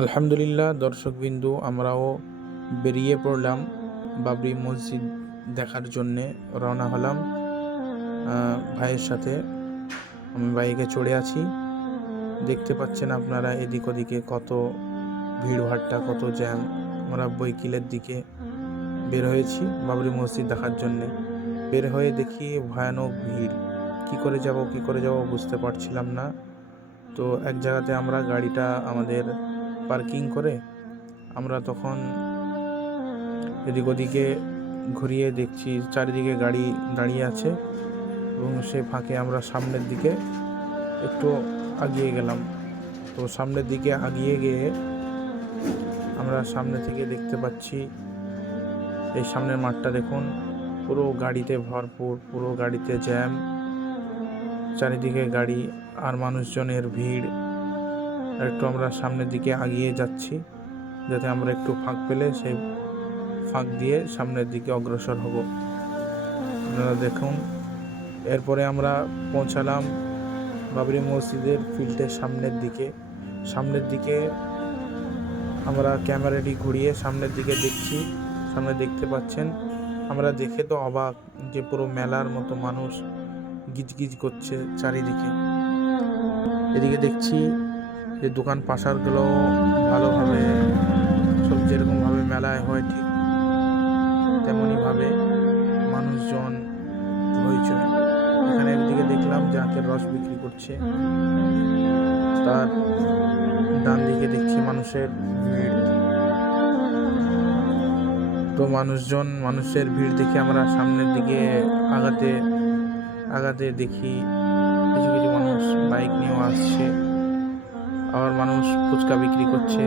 আলহামদুলিল্লাহ দর্শকবিন্দু, আমরাও বেরিয়ে পড়লাম বাবরি মসজিদ দেখার জন্যে। রওনা হলাম ভাইয়ের সাথে। আমি বাইকে চড়ে আছি। দেখতে পাচ্ছেন আপনারা এদিক ওদিকে কত ভিড়ভাট্টা, কত জ্যাম। আমরা বৈকিলের দিকে বের হয়েছি বাবরি মসজিদ দেখার জন্যে। বের হয়ে দেখি ভয়ানক ভিড়। কি করে যাব বুঝতে পারছিলাম না। তো এক জায়গাতে আমরা গাড়িটা আমাদের পার্কিং করে আমরা তখন এদিক ওদিকে ঘুরিয়ে দেখছি চারিদিকে গাড়ি দাঁড়িয়ে আছে, এবং সে ফাঁকে আমরা সামনের দিকে একটু আগিয়ে গেলাম। তো সামনের দিকে আগিয়ে গিয়ে আমরা সামনে থেকে দেখতে পাচ্ছি এই সামনের মাঠটা দেখুন, পুরো গাড়িতে ভরপুর, পুরো গাড়িতে জ্যাম, চারিদিকে গাড়ি আর মানুষজনের ভিড়। একটু আমরা সামনের দিকে আগিয়ে যাচ্ছি যাতে আমরা একটু ফাঁক পেলে সেই ফাঁক দিয়ে সামনের দিকে অগ্রসর হব। আপনারা দেখুন, এরপরে আমরা পৌঁছালাম বাবরি মসজিদের ফিল্ডের সামনের দিকে আমরা ক্যামেরাটি ঘুরিয়ে সামনের দিকে দেখছি। সামনে দেখতে পাচ্ছেন, আমরা দেখে তো অবাক যে পুরো মেলার মতো মানুষ গিজগিজ করছে চারিদিকে। এদিকে দেখছি যে দোকান পাশারগুলো ভালোভাবে সব যেরকমভাবে মেলায় হয় ঠিক তেমনইভাবে মানুষজন হইচই। এখানে একদিকে দেখলাম যে আখের রস বিক্রি করছে, তার ডান দিকে দেখছি মানুষের ভিড়। তো মানুষের ভিড় দেখে আমরা সামনের দিকে আগাতে দেখি কিছু কিছু মানুষ বাইক নিয়েও আসছে, আবার মানুষ ফুচকা বিক্রি করছে।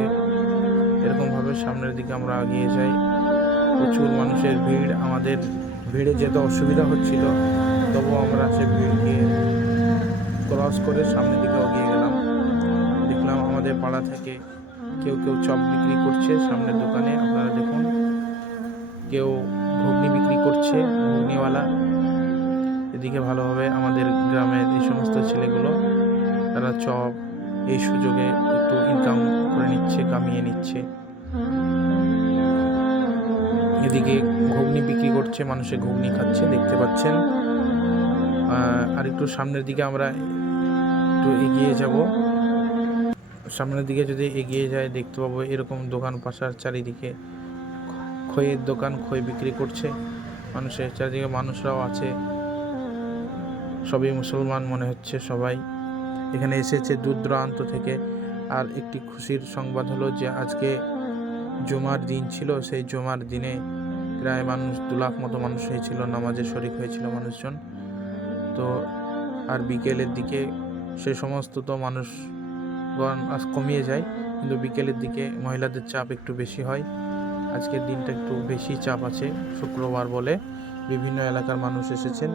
এরকমভাবে সামনের দিকে আমরা এগিয়ে যাই। প্রচুর মানুষের ভিড়। আমাদের ভিড়ে যেতে অসুবিধা হচ্ছিল, তবুও আমরা সে ভিড়কে ক্রস করে সামনের দিকে এগিয়ে গেলাম। দেখলাম আমাদের পাড়া থেকে কেউ চপ বিক্রি করছে সামনের দোকানে, আপনারা দেখুন। কেউ ঘুগনি বিক্রি করছে, ঘুগনিওয়ালা। এদিকে ভালোভাবে আমাদের গ্রামের এই সমস্ত ছেলেগুলো তারা চপ এই সুযোগে একটু ইনকাম করে নিচ্ছে, কামিয়ে নিচ্ছে। এদিকে ঘুগনি বিক্রি করছে, মানুষে ঘুগনি খাচ্ছে, দেখতে পাচ্ছেন। আর একটু সামনের দিকে আমরা একটু এগিয়ে যাব। সামনের দিকে যদি এগিয়ে যায় দেখতে পাবো এরকম দোকান পাশার চারিদিকে খইয়ের দোকান, খই বিক্রি করছে মানুষের। চারিদিকে মানুষরাও আছে, সবই মুসলমান মনে হচ্ছে। সবাই এখানে এসেছে দূর দূরান্ত থেকে। আর একটি খুশির সংবাদ হলো যে আজকে জুমার দিন ছিল। সেই জুমার দিনে প্রায় 2 লাখ মতো মানুষ হয়েছিল, নামাজে শরিক হয়েছিল মানুষজন। তো আর বিকেলের দিকে সে সমস্ত তো মানুষগণ আজ কমিয়ে যায়, কিন্তু বিকেলের দিকে মহিলাদের চাপ একটু বেশি হয়। আজকের দিনটা একটু বেশি চাপ আছে, শুক্রবার বলে বিভিন্ন এলাকার মানুষ এসেছেন,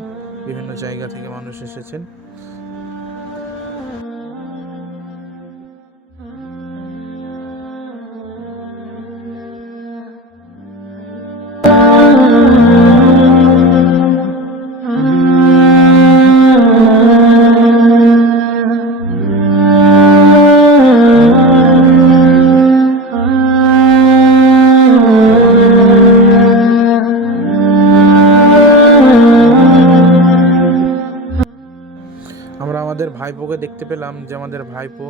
বিভিন্ন জায়গা থেকে মানুষ এসেছেন। আমরা আমাদের ভাইপোকে দেখতে পেলাম যে আমাদের ভাইপো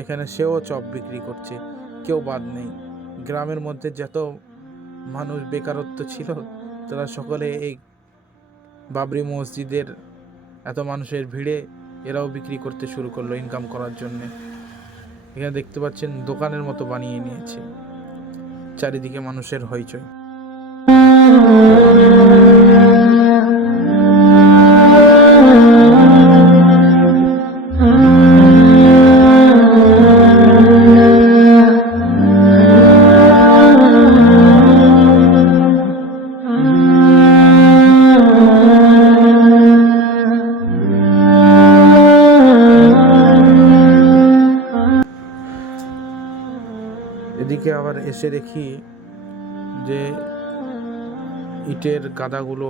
এখানে সেও চপ বিক্রি করছে, কেউ বাদ নেই। গ্রামের মধ্যে যত মানুষ বেকারত্ব ছিল তারা সকলে এই বাবরি মসজিদের এত মানুষের ভিড়ে এরাও বিক্রি করতে শুরু করলো ইনকাম করার জন্যে। এখানে দেখতে পাচ্ছেন দোকানের মতো বানিয়ে নিয়েছে, চারিদিকে মানুষের হইচই। এদিকে আবার এসে দেখি যে ইটের গাদাগুলো,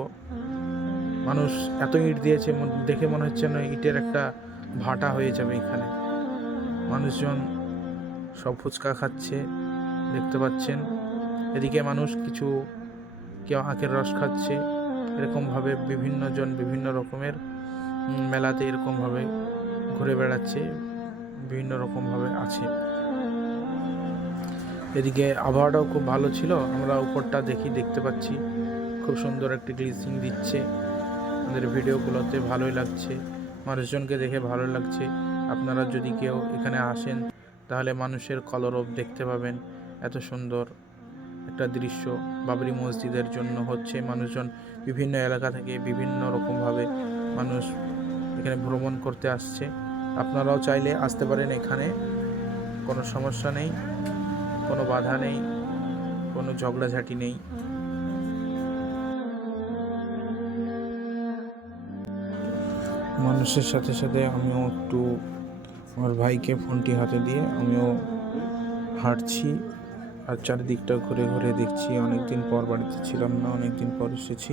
মানুষ এত ইট দিয়েছে দেখে মনে হচ্ছে না ইটের একটা ভাটা হয়ে যাবে এখানে। মানুষজন সব ফুচকা খাচ্ছে, দেখতে পাচ্ছেন। এদিকে মানুষ কেউ আখের রস খাচ্ছে। এরকমভাবে বিভিন্ন জন বিভিন্ন রকমের মেলাতে এরকমভাবে ঘুরে বেড়াচ্ছে, বিভিন্ন রকমভাবে আছে। এদিকে আবহাওয়াটাও খুব ভালো ছিল। আমরা উপরটা দেখতে পাচ্ছি খুব সুন্দর একটি গ্লিচিং দিচ্ছে। আমাদের ভিডিওগুলোতে ভালোই লাগছে, মানুষজনকে দেখে ভালো লাগছে। আপনারা যদি কেউ এখানে আসেন তাহলে মানুষের কলরব দেখতে পাবেন। এত সুন্দর একটা দৃশ্য বাবরি মসজিদের জন্য হচ্ছে। মানুষজন বিভিন্ন এলাকা থেকে বিভিন্ন রকমভাবে মানুষ এখানে ভ্রমণ করতে আসছে। আপনারাও চাইলে আসতে পারেন এখানে, কোনো সমস্যা নেই, কোনো বাধা নেই, কোনো ঝগড়াঝাটি নেই। মানুষের সাথে সাথে আমিও একটু আমার ভাইকে ফোনটি হাতে দিয়ে আমিও হাঁটছি আর চারিদিকটা ঘুরে ঘুরে দেখছি। অনেকদিন পর বাড়িতে ছিলাম না, অনেকদিন পর এসেছি,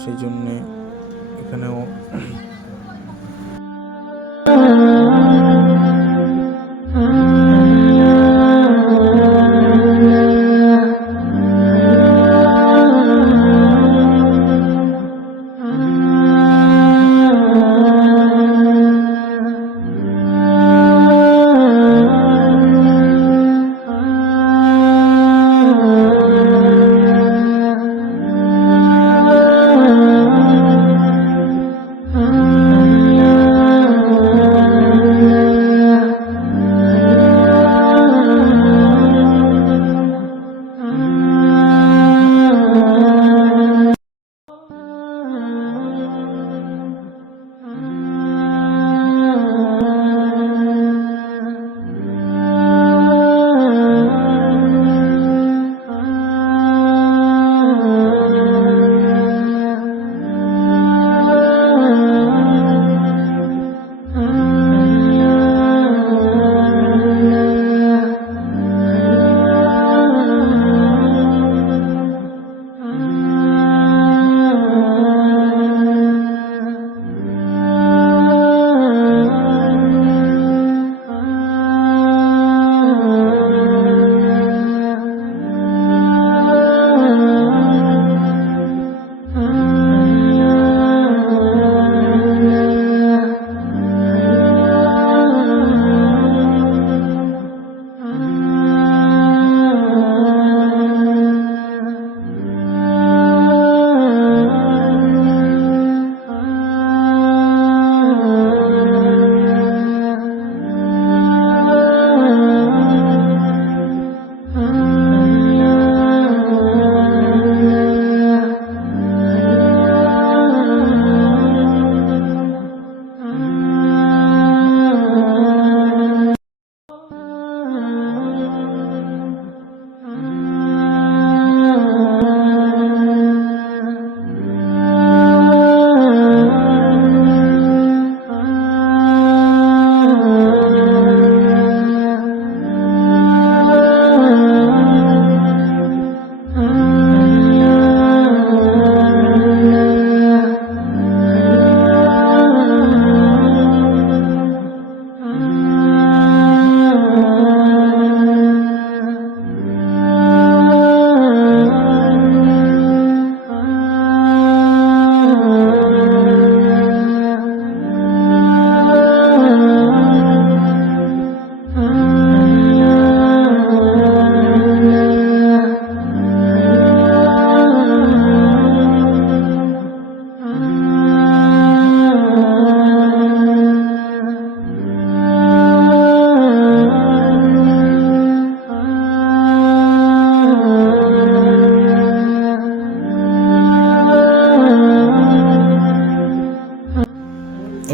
সেই জন্যে এখানেও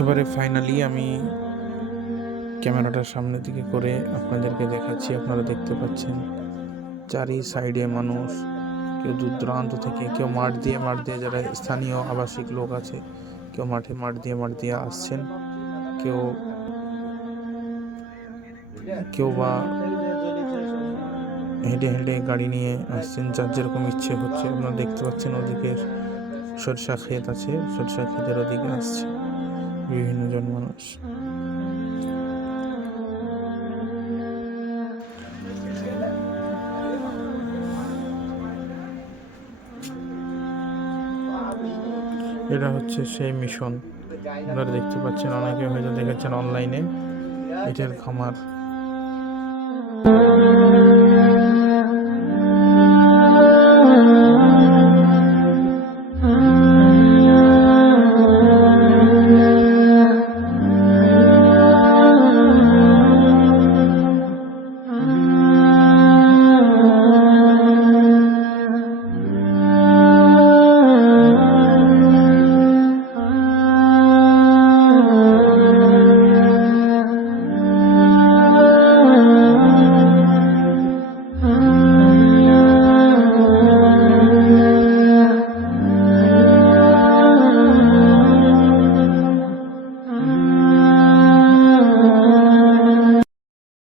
এবারে ফাইনালি আমি ক্যামেরাটার সামনের দিকে করে আপনাদেরকে দেখাচ্ছি। আপনারা দেখতে পাচ্ছেন চারি সাইডে মানুষ, কেউ দূর দূরান্ত থেকে, কেউ মাঠ দিয়ে যারা স্থানীয় আবাসিক লোক আছে, কেউ মাঠ দিয়ে আসছেন, কেউ বা হেঁটে গাড়ি নিয়ে আসছেন, যার যেরকম ইচ্ছে হচ্ছে। আপনারা দেখতে পাচ্ছেন ওদিকে সরষা ক্ষেত আছে, সরষা ক্ষেতের ওদিকে আসছে বিভিন্ন জন মানুষ। এটা হচ্ছে সেই মিশন, আপনারা দেখতে পাচ্ছেন, অনেকে হয়তো দেখেছেন অনলাইনে, এটার খামার।